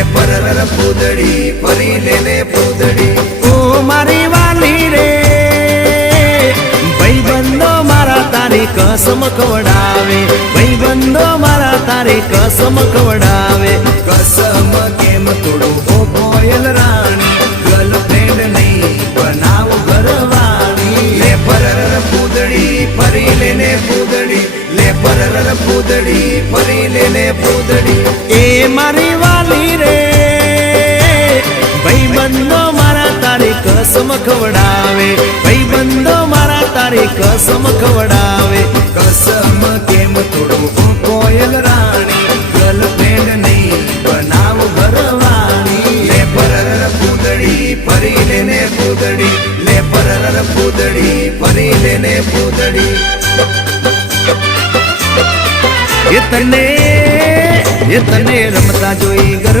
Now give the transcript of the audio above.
પરર પૂદડી ફરી લેને પૂદડી ઓ મારી વાલી રે ભાઈબંધો મારા તારી કસમ ખવડાવે ભાઈબંધો મારા તારી કસમ ખવડાવે કસમ કેમ તોડું ઓ કોયલ રાણી ગર્લફ્રેન્ડ નહીં બનાવ ઘરવાળી લે પરર પૂદડી ફરી લેને પૂદડી લે પરર પૂદડી ફરી લેને પૂદડી એ મારી વાલી રે ભાઈબંધો મારા તારી કસમ ખવડાવે ભાઈબંધો મારા તારી કસમ ખવડાવે કસમ કેમ તોડું ઓ કોયલ રાણી ગર્લફ્રેન્ડ નહીં બનાવ ઘરવાળી લે પરર પૂદડી ફરી લેને પૂદડી લે પરર પૂદડી ફરી લેને પૂદડી એ તને રમતા જોઈ